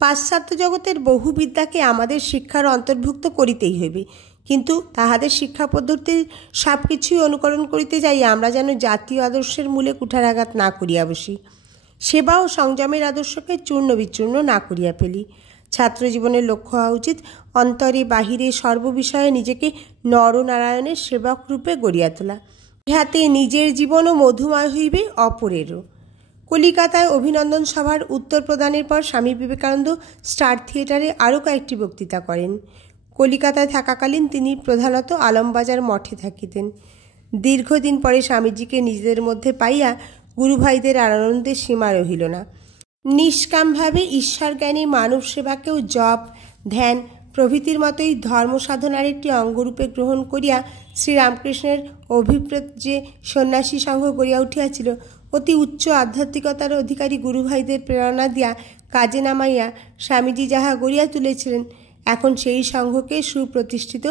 পাশ্চাত্য জগতের বহু বিদ্যাকে আমাদের শিক্ষার অন্তর্ভুক্ত করিতেই হইবে, কিন্তু তাহাদের শিক্ষা পদ্ধতির সব কিছুই অনুকরণ করিতে যাই আমরা যেন জাতীয় আদর্শের মূলে কুঠারাঘাত না করিয়া বসি, সেবা ও সংযমের আদর্শকে চূর্ণ বিচূর্ণ না করিয়া ফেলি। ছাত্র জীবনের লক্ষ্য হওয়া উচিত অন্তরে বাহিরে সর্ববিষয়ে নিজেকে নরনারায়ণের সেবক রূপে গড়িয়া তোলা, ইহাতে নিজের জীবনও মধুময় হইবে অপরেরও। কলিকাতায় অভিনন্দন সভার উত্তর প্রদানের পর স্বামী বিবেকানন্দ স্টার থিয়েটারে আরও কয়েকটি বক্তৃতা করেন। কলিকাতায় থাকাকালীন তিনি প্রধানত আলমবাজার মঠে থাকিতেন। দীর্ঘদিন পরে স্বামীজিকে নিজেদের মধ্যে পাইয়া গুরুভাইদের আনন্দের সীমা রহিল না। নিষ্কামভাবে ঈশ্বর জ্ঞানী মানব সেবাকেও জপ, ধ্যান প্রভৃতির মতোই ধর্ম সাধনার একটি অঙ্গরূপে গ্রহণ করিয়া শ্রীরামকৃষ্ণের অভিপ্রেত যে সন্ন্যাসী সংঘ গড়িয়া উঠিয়াছিল, অতি উচ্চ আধ্যাত্মিকতার অধিকারী গুরুভাইদের প্রেরণা দিয়া কাজে নামাইয়া স্বামীজি যাহা গড়িয়া তুলেছিলেন, এখন সেই সংঘকে সুপ্রতিষ্ঠিত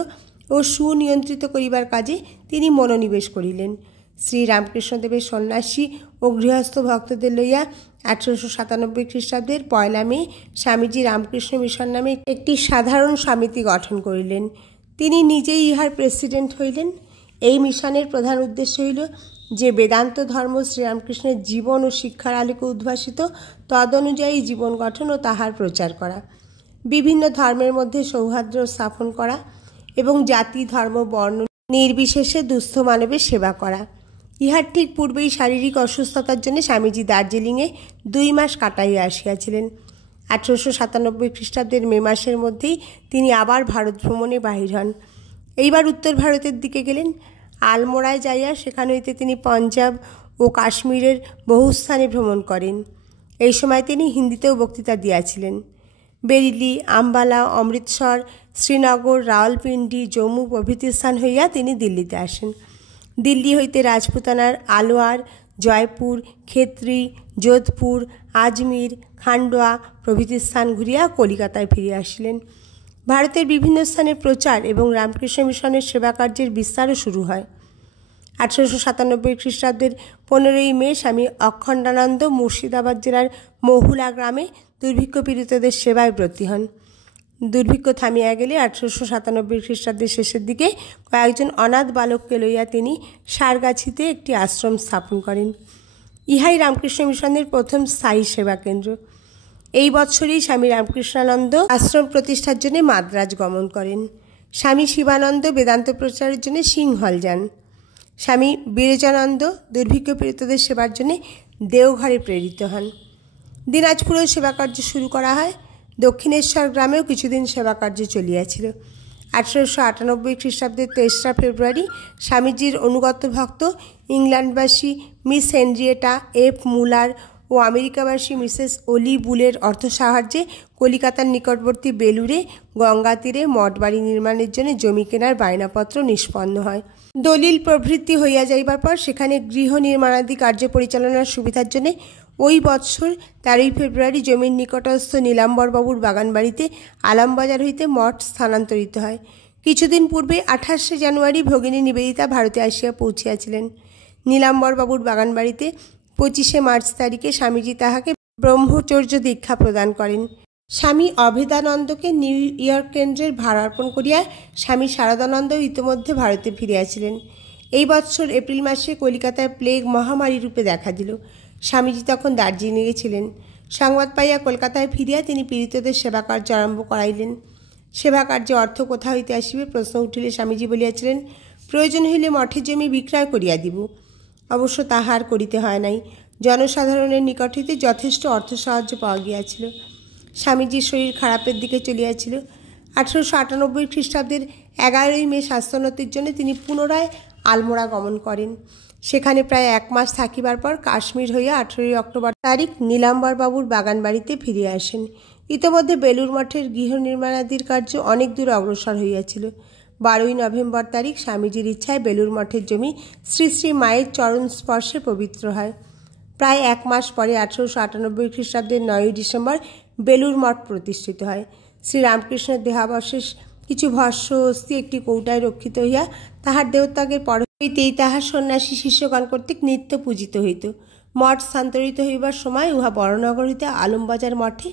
ও সুনিয়ন্ত্রিত করিবার কাজে তিনি মনোনিবেশ করিলেন। শ্রীরামকৃষ্ণদেবের সন্ন্যাসী ও গৃহস্থ ভক্তদের লইয়া 1897 খ্রিস্টাব্দের 1 মে স্বামীজি রামকৃষ্ণ মিশন নামে একটি সাধারণ সমিতি গঠন করিলেন। তিনি নিজেই ইহার প্রেসিডেন্ট হইলেন। এই মিশনের প্রধান উদ্দেশ্য হইল যে বেদান্ত ধর্ম শ্রীরামকৃষ্ণের জীবন ও শিক্ষার আলোকে উদ্ভাসিত, তদনুযায়ী জীবন গঠন ও তাহার প্রচার করা, বিভিন্ন ধর্মের মধ্যে সৌহার্দ্য স্থাপন করা এবং জাতি ধর্ম বর্ণ নির্বিশেষে দুস্থ মানবের সেবা করা। ইহার ঠিক পূর্বেই শারীরিক অসুস্থতার জন্য স্বামীজি দার্জিলিংয়ে 2 মাস কাটাইয়া আসিয়াছিলেন। 1897 খ্রিস্টাব্দের মে মাসের মধ্যেই তিনি আবার ভারত ভ্রমণে বাহির হন। এইবার উত্তর ভারতের দিকে গেলেন। আলমোড়ায় যাইয়া সেখান হইতে তিনি পাঞ্জাব ও কাশ্মীরের বহু স্থানে ভ্রমণ করেন। এই সময় তিনি হিন্দিতেও বক্তৃতা দিয়াছিলেন। বেরিলি, আম্বালা, অমৃতসর, শ্রীনগর, রাওয়ালপিন্ডি, জম্মু প্রভৃতি স্থান হইয়া তিনি দিল্লিতে আসেন। দিল্লি হইতে রাজপুতানার আলোয়ার, জয়পুর, খেত্রি, যোধপুর, আজমির, খান্ডোয়া প্রভৃতি স্থান ঘুরিয়া কলিকাতায় ফিরে আসিলেন। ভারতের বিভিন্ন স্থানে প্রচার এবং রামকৃষ্ণ মিশনের সেবা কার্যের বিস্তারও শুরু হয়। 1897 খ্রিস্টাব্দের 15 মে স্বামী অখণ্ডানন্দ মুর্শিদাবাদ জেলার মহুলা গ্রামে দুর্ভিক্ষ পীড়িতদের সেবায় ব্রতী হন। দুর্ভিক্ষ থামিয়া গেলে 1897 খ্রিস্টাব্দের শেষের দিকে কয়েকজন অনাথ বালককে লইয়া তিনি সারগাছিতে একটি আশ্রম স্থাপন করেন। ইহাই রামকৃষ্ণ মিশনের প্রথম স্থায়ী সেবা কেন্দ্র। এই বৎসরেই স্বামী রামকৃষ্ণানন্দ আশ্রম প্রতিষ্ঠার জন্য মাদ্রাজ গমন করেন। স্বামী শিবানন্দ বেদান্ত প্রচারের জন্য সিংহল যান। স্বামী বিরজানন্দ দুর্ভিক্ষ পীড়িতদের সেবার জন্য দেওঘরে প্রেরিত হন। দিনাজপুরেও সেবা কার্য শুরু করা হয়। দক্ষিণেশ্বর গ্রামেও কিছুদিন সেবা কার্য চলিয়াছিল। 1898 খ্রিস্টাব্দের 23 ফেব্রুয়ারি স্বামীজির অনুগত ভক্ত ইংল্যান্ডবাসী মিস হেনরিয়েটা এফ মুলার ও আমেরিকাবাসী মিসেস ওলি বুলের অর্থ সাহায্যে কলিকাতার নিকটবর্তী বেলুড়ে গঙ্গা তীরে মঠ বাড়ি নির্মাণের জন্য জমি কেনার বায়নাপত্র নিষ্পন্ন হয়। দলিল প্রভৃতি হইয়া যাইবার পর সেখানে গৃহ নির্মাণাদি কার্য পরিচালনার সুবিধার জন্য ওই বৎসর 13 ফেব্রুয়ারি জমির নিকটস্থ নীলাম্বরবাবুর বাগানবাড়িতে আলমবাজার হইতে মঠ স্থানান্তরিত হয়। কিছুদিন পূর্বে 28 জানুয়ারি ভগিনী নিবেদিতা ভারতে আসিয়া পৌঁছিয়াছিলেন। নীলাম্বরবাবুর বাগানবাড়িতে 25 মার্চ তারিখে স্বামীজি তাহাকে ব্রহ্মচর্য দীক্ষা প্রদান করেন। স্বামী অভেদানন্দকে নিউ ইয়র্ক কেন্দ্রের ভার অর্পণ করিয়া স্বামী শারদানন্দ ইতিমধ্যে ভারতে ফিরিয়াছিলেন। এই বৎসর এপ্রিল মাসে কলিকাতায় প্লেগ মহামারী রূপে দেখা দিল। স্বামীজি তখন দার্জিলিংয়ে ছিলেন। সংবাদ পাইয়া কলকাতায় ফিরিয়া তিনি পীড়িতদের সেবা কার্য আরম্ভ করাইলেন। সেবা কার্যে অর্থ কোথা হইতে আসিবে প্রশ্ন উঠিলে স্বামীজি বলিয়াছিলেন, প্রয়োজন হইলে মঠের জমি বিক্রয় করিয়া দিব। অবশ্য তাহার করিতে হয় নাই। জনসাধারণের নিকট হইতে যথেষ্ট অর্থ সাহায্য পাওয়া গিয়াছিল। স্বামীজির শরীর খারাপের দিকে চলিয়াছিল। 1898 খ্রিস্টাব্দের 11 মে স্বাস্থ্যোন্নতির জন্য তিনি পুনরায় আলমোড়া গমন করেন। সেখানে প্রায় 1 মাস থাকিবার পর কাশ্মীর হইয়া 18 অক্টোবর তারিখ নীলাম্বরবাবুর বাগানবাড়িতে ফিরিয়া আসেন। ইতোমধ্যে বেলুর মঠের গৃহ নির্মাণাদির কার্য অনেক দূর অগ্রসর হইয়াছিল। 12 নভেম্বর তারিখ স্বামীজির ইচ্ছায় বেলুর মঠের জমি শ্রী শ্রী মায়ের চরণ স্পর্শে পবিত্র হয়। প্রায় 1 মাস পরে 1898 খ্রিস্টাব্দের 9 ডিসেম্বর বেলুর মঠ প্রতিষ্ঠিত হয়। শ্রীরামকৃষ্ণের দেহাবশেষ কিছু ভস্য অস্থি একটি কৌটায় রক্ষিত হইয়া তাহার দেহত্যাগের পর হইতেই তাহার সন্ন্যাসী শিষ্যগণ কর্তৃক নিত্য পূজিত হইত। মঠ স্থানান্তরিত হইবার সময় উহা বড়নগর হইতে আলমবাজার মঠে